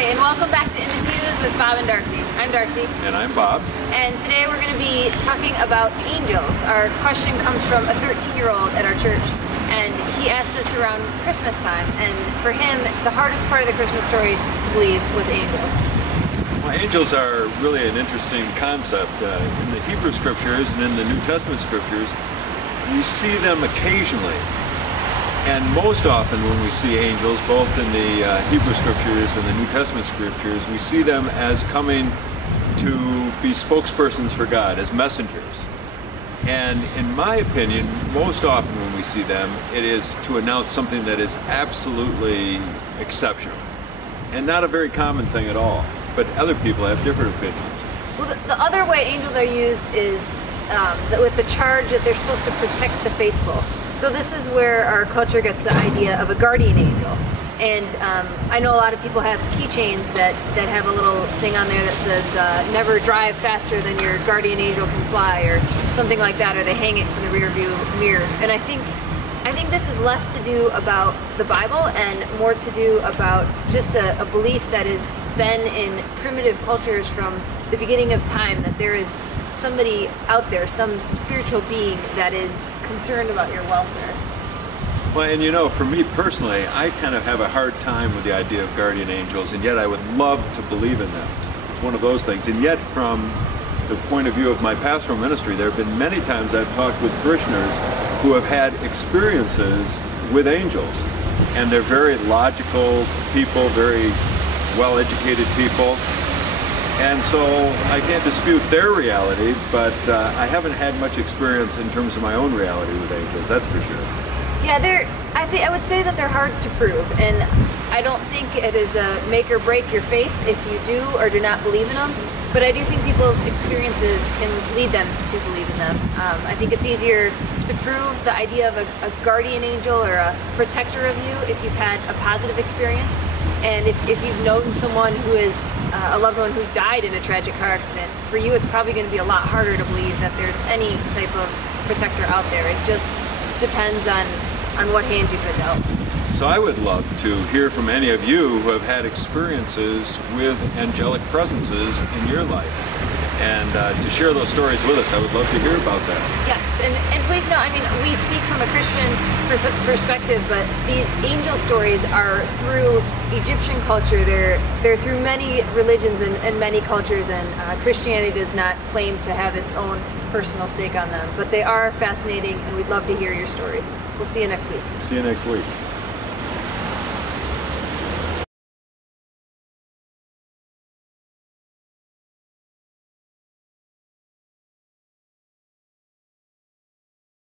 Hi, and welcome back to In the Pews with Bob and Darcy. I'm Darcy. And I'm Bob. And today we're going to be talking about angels. Our question comes from a 13-year-old at our church, and he asked this around Christmas time. And for him, the hardest part of the Christmas story to believe was angels. Well, angels are really an interesting concept. In the Hebrew scriptures and in the New Testament scriptures, we see them occasionally. And most often when we see angels, both in the Hebrew scriptures and the New Testament scriptures, we see them as coming to be spokespersons for God, as messengers. And in my opinion, most often when we see them, it is to announce something that is absolutely exceptional. And not a very common thing at all. But other people have different opinions. Well, the other way angels are used is with the charge that they're supposed to protect the faithful. So this is where our culture gets the idea of a guardian angel. And I know a lot of people have keychains that have a little thing on there that says, never drive faster than your guardian angel can fly, or something like that, or they hang it from the rear view mirror. And I think this is less to do about the Bible and more to do about just a belief that has been in primitive cultures from the beginning of time, that there is somebody out there, some spiritual being that is concerned about your welfare. Well, and you know, for me personally, I kind of have a hard time with the idea of guardian angels, and yet I would love to believe in them. It's one of those things. And yet, from the point of view of my pastoral ministry, there have been many times I've talked with parishioners who have had experiences with angels. And they're very logical people, very well-educated people. And so I can't dispute their reality, but I haven't had much experience in terms of my own reality with angels, that's for sure. Yeah, I would say that they're hard to prove, and I don't think it is a make or break your faith if you do or do not believe in them, but I do think people's experiences can lead them to believe in them. I think it's easier to prove the idea of a guardian angel or a protector of you if you've had a positive experience. And if you've known someone who is a loved one who's died in a tragic car accident, for you it's probably going to be a lot harder to believe that there's any type of protector out there. It just depends on what hand you've been dealt. So I would love to hear from any of you who have had experiences with angelic presences in your life. And to share those stories with us, I would love to hear about that. Yes, and please know, I mean, we speak from a Christian perspective, but these angel stories are through Egyptian culture. They're through many religions and many cultures, and Christianity does not claim to have its own personal stake on them. But they are fascinating, and we'd love to hear your stories. We'll see you next week. See you next week.